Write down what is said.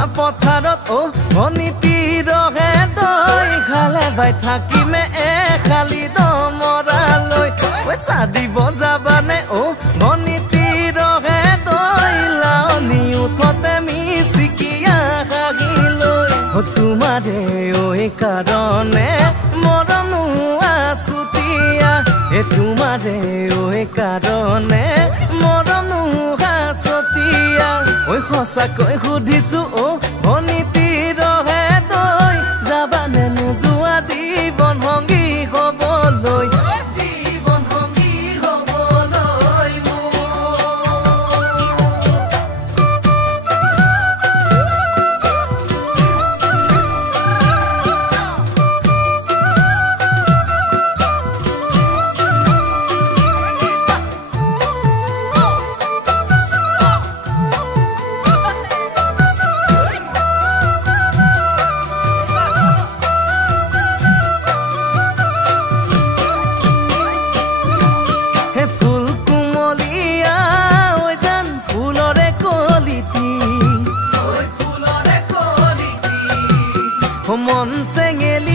নথকা পথাৰত অনিতি ৰহে দৈ খালে বাই থাকিমে খালি দমৰালৈ পইচা দিব যাবানে অনিতি ৰহে দৈ লাৱনি উঠতে মিচিকিয়া হাগিলৈ তোমাৰে ঐ কাৰণে মৰমো আছুতীয়া তোমাৰে ঐ কাৰণে মৰমো হাছতীয়া ঐ সঁচাকৈ সুধিছো অনিতি ৰহে দৈ যাবানে নোযোৱা জীৱন সংগী হ'বলৈ জীৱন সংগী হ'বলৈ মন চেঙেলি